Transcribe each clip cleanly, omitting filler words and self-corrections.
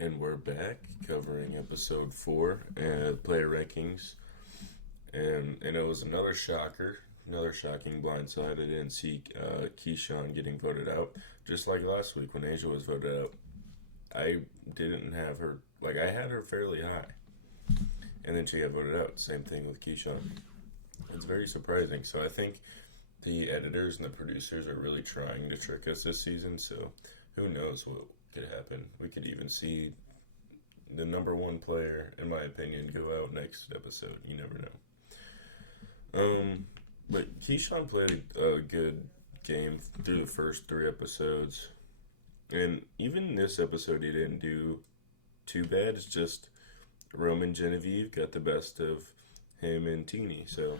And we're back covering episode 4, player rankings. And it was another shocker, another shocking blindside. I didn't see Keyshawn getting voted out. Just like last week when Asia was voted out, I didn't have her, I had her fairly high. And then she got voted out. Same thing with Keyshawn. It's very surprising. So I think the editors and the producers are really trying to trick us this season. So who knows what could happen. We could even see the number one player, in my opinion, go out next episode. You never know. But Keyshawn played a good game through the first 3 episodes. And even this episode, he didn't do too bad. It's just Roman Genevieve got the best of him and Teeny. So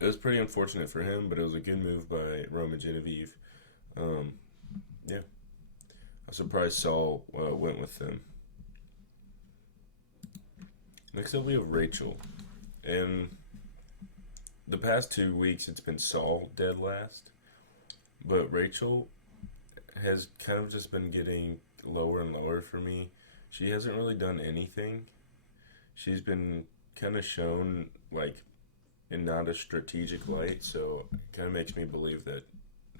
it was pretty unfortunate for him, but it was a good move by Roman Genevieve. Yeah. I'm surprised Saul went with them. Next up, we have Rachel. And the past 2 weeks, it's been Saul dead last. But Rachel has kind of just been getting lower and lower for me. She hasn't really done anything. She's been kind of shown, in not a strategic light. So it kind of makes me believe that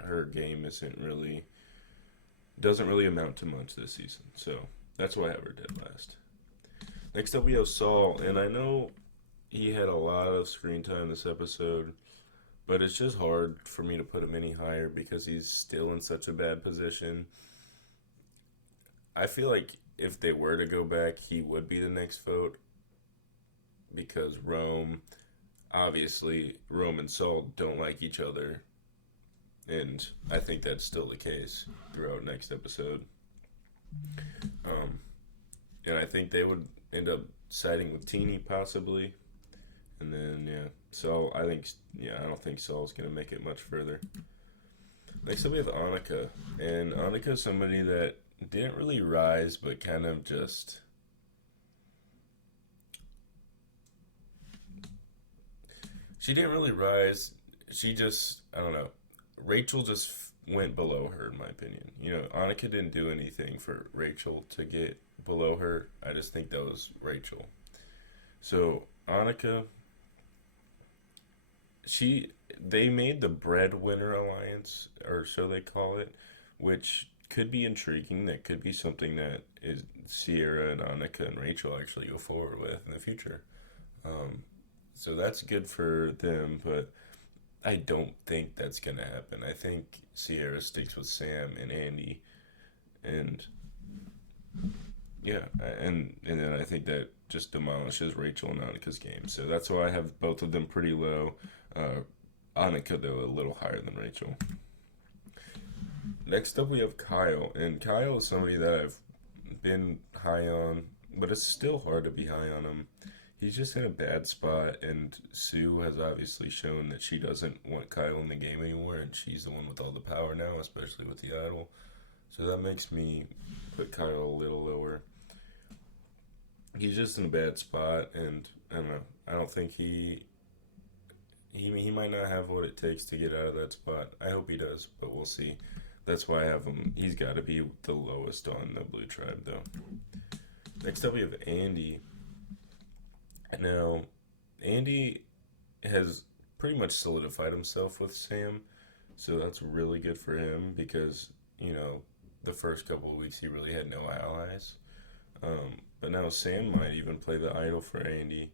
her game doesn't really amount to much this season. So that's why I have her dead last. Next up, we have Saul, and I know he had a lot of screen time this episode, but it's just hard for me to put him any higher because he's still in such a bad position. I feel like if they were to go back, he would be the next vote because Rome and Saul don't like each other, and I think that's still the case throughout next episode. And I think they would end up siding with Teeny possibly. And then, I don't think Saul's going to make it much further. Next up, we have Annika. And Annika's somebody that didn't really rise, but kind of just... She didn't really rise. She just, I don't know. Rachel just went below her, in my opinion. Annika didn't do anything for Rachel to get below her. I just think that was Rachel. So, Annika, they made the Breadwinner Alliance, or so they call it, which could be intriguing. That could be something that is Sierra and Annika and Rachel actually go forward with in the future. So that's good for them, but I don't think that's going to happen. I think Sierra sticks with Sam and Andy, and then I think that just demolishes Rachel and Annika's game. So that's why I have both of them pretty low. Annika, though, a little higher than Rachel. Next up, we have Kyle. And Kyle is somebody that I've been high on, but it's still hard to be high on him. He's just in a bad spot, and Sue has obviously shown that she doesn't want Kyle in the game anymore, and she's the one with all the power now, especially with the idol. So that makes me put Kyle a little lower. He's just in a bad spot, and I don't know. I don't think he might not have what it takes to get out of that spot. I hope he does, but we'll see. That's why I have him. He's got to be the lowest on the Blue Tribe, though. Next up, we have Andy. Now, Andy has pretty much solidified himself with Sam, so that's really good for him because, the first couple of weeks he really had no allies. But now Sam might even play the idol for Andy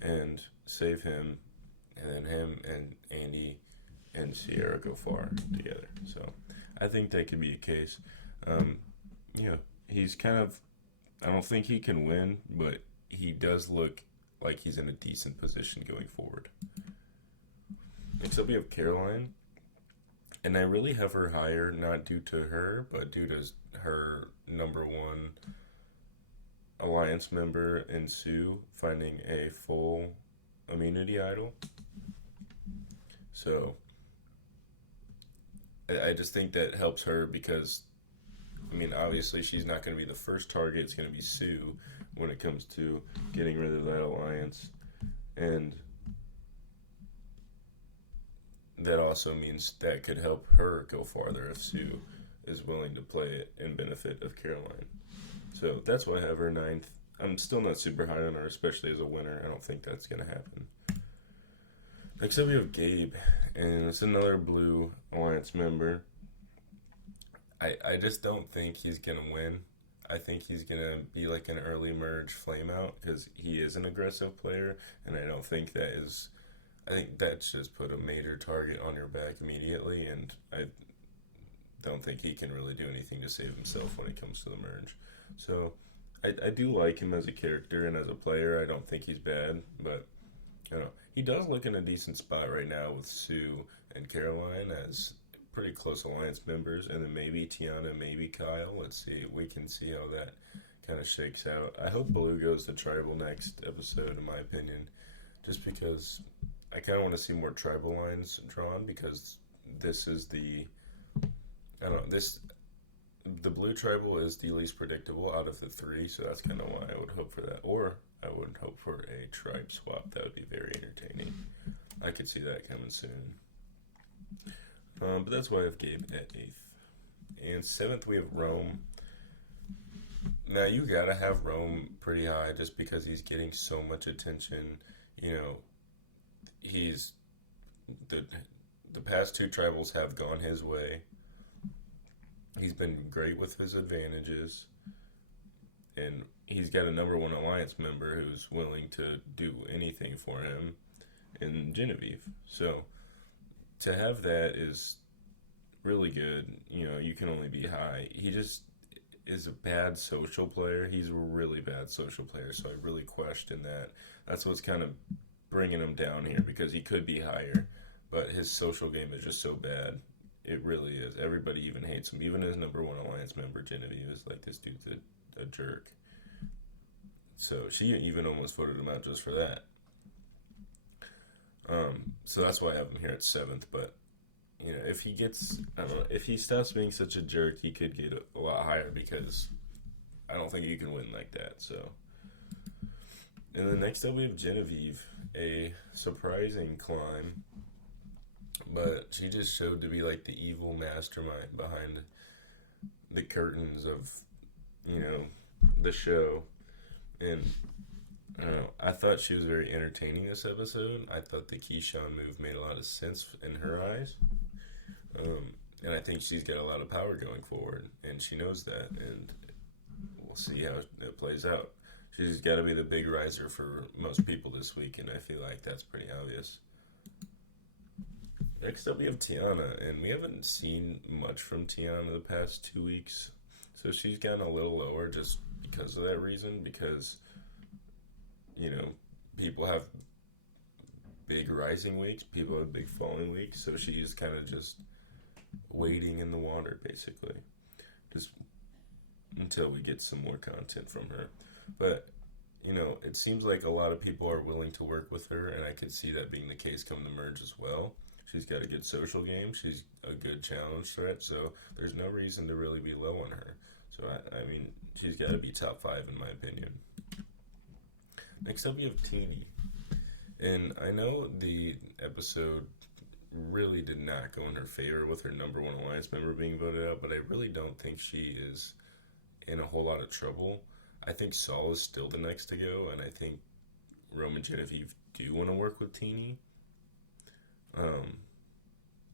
and save him, and then him and Andy and Sierra go far together. So I think that could be a case. He's kind of, I don't think he can win, but he does look like he's in a decent position going forward. Next up, we have Caroline. And I really have her higher, not due to her, but due to her number one alliance member in Sue finding a full immunity idol. So I just think that helps her because, obviously she's not going to be the first target. It's going to be Sue when it comes to getting rid of that alliance. And that also means that could help her go farther if Sue is willing to play it in benefit of Caroline. So that's why I have her ninth. I'm still not super high on her, especially as a winner. I don't think that's going to happen. Next up, we have Gabe, and it's another Blue Alliance member. I just don't think he's going to win. I think he's going to be like an early merge flameout because he is an aggressive player, and I don't think that is. I think that's just put a major target on your back immediately, and I don't think he can really do anything to save himself when it comes to the merge. So I do like him as a character and as a player. I don't think he's bad, but you know he does look in a decent spot right now with Sue and Caroline as pretty close alliance members, and then maybe Tiana, maybe Kyle. Let's see. We can see how that kind of shakes out. I hope Blue goes to tribal next episode, in my opinion, just because I kind of want to see more tribal lines drawn because this is I don't know this the blue tribal is the least predictable out of the three, so that's kind of why I would hope for that. Or I would hope for a tribe swap. That would be very entertaining. I could see that coming soon. But that's why I have Gabe at 8th. And 7th, we have Rome. Now, you gotta have Rome pretty high just because he's getting so much attention. You know, he's. The past two tribals have gone his way. He's been great with his advantages. And he's got a number one alliance member who's willing to do anything for him in Genevieve. So to have that is really good. You know, you can only be high. He just is a bad social player. He's a really bad social player, so I really question that. That's what's kind of bringing him down here because he could be higher, but his social game is just so bad. It really is. Everybody even hates him. Even his number one alliance member, Genevieve, is like, this dude's a jerk. So she even almost voted him out just for that. So that's why I have him here at 7th. But you know, if he gets, I don't know, if he stops being such a jerk, he could get a lot higher because I don't think you can win like that. So, and then next up we have Genevieve, a surprising climb, but she just showed to be like the evil mastermind behind the curtains of, you know, the show. And I don't know, I thought she was very entertaining this episode. I thought the Keyshawn move made a lot of sense in her eyes. And I think she's got a lot of power going forward, and she knows that, and we'll see how it plays out. She's got to be the big riser for most people this week, and I feel like that's pretty obvious. Next up, we have Tiana, and we haven't seen much from Tiana the past 2 weeks, so she's gotten a little lower just because of that reason, because, you know, people have big rising weeks, people have big falling weeks, so she's kind of just wading in the water, basically, just until we get some more content from her. But, you know, it seems like a lot of people are willing to work with her, and I could see that being the case come to merge as well. She's got a good social game, she's a good challenge threat, so there's no reason to really be low on her. So, I mean, she's got to be top 5 in my opinion. Next up, we have Teeny. And I know the episode really did not go in her favor with her number one alliance member being voted out, but I really don't think she is in a whole lot of trouble. I think Saul is still the next to go, and I think Rome and Genevieve do want to work with Teeny.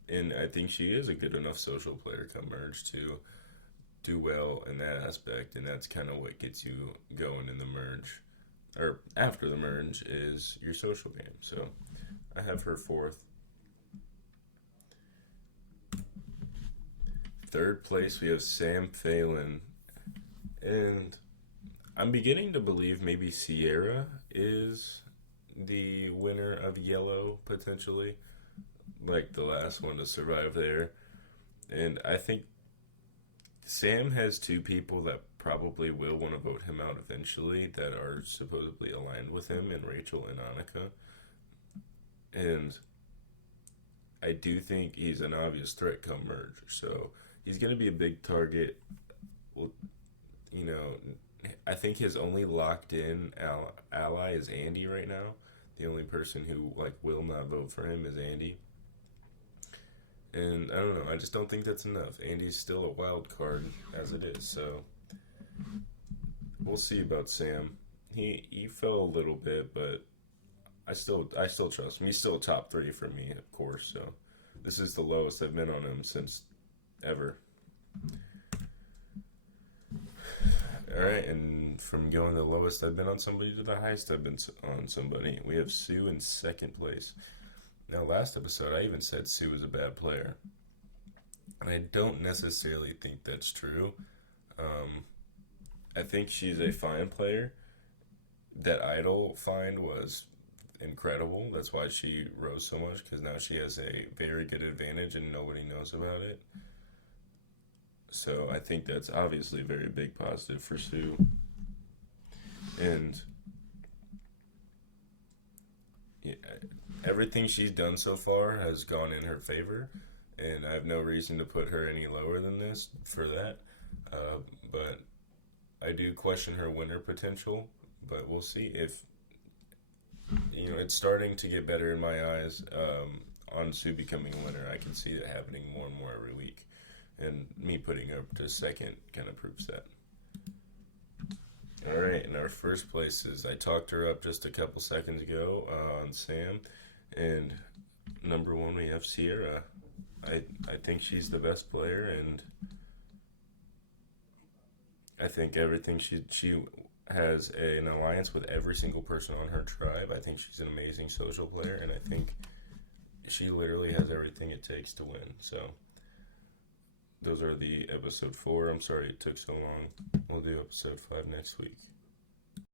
And I think she is a good enough social player come merge to do well in that aspect, and that's kind of what gets you going in the merge. Or after the merge is your social game. So I have her 4th. 3rd place, we have Sam Phelan. And I'm beginning to believe maybe Sierra is the winner of Yellow, potentially. Like the last one to survive there. And I think Sam has 2 people that probably will want to vote him out eventually that are supposedly aligned with him, in Rachel and Annika. And I do think he's an obvious threat come merge. So he's going to be a big target. Well, you know, I think his only locked in ally is Andy right now. The only person who will not vote for him is Andy. And I don't know, I just don't think that's enough. Andy's still a wild card as it is, so we'll see about Sam. He fell a little bit, but I still trust him. He's still top three for me, of course. So this is the lowest I've been on him since ever. All right, and from going the lowest I've been on somebody to the highest I've been on somebody, we have Sue in second place. Now, last episode, I even said Sue was a bad player, and I don't necessarily think that's true. Um, I think she's a fine player. That idol find was incredible. That's why she rose so much because now she has a very good advantage and nobody knows about it. So I think that's obviously a very big positive for Sue. And yeah, everything she's done so far has gone in her favor, and I have no reason to put her any lower than this for that. But I do question her winner potential, but we'll see if it's starting to get better in my eyes. On Sue becoming a winner, I can see it happening more and more every week, and me putting her to second kind of proves that. All right, in our first place is I talked her up just a couple seconds ago on Sam, and number one we have Sierra. I think she's the best player, and I think everything she has an alliance with every single person on her tribe. I think she's an amazing social player, and I think she literally has everything it takes to win. So those are the episode 4. I'm sorry it took so long. We'll do episode 5 next week.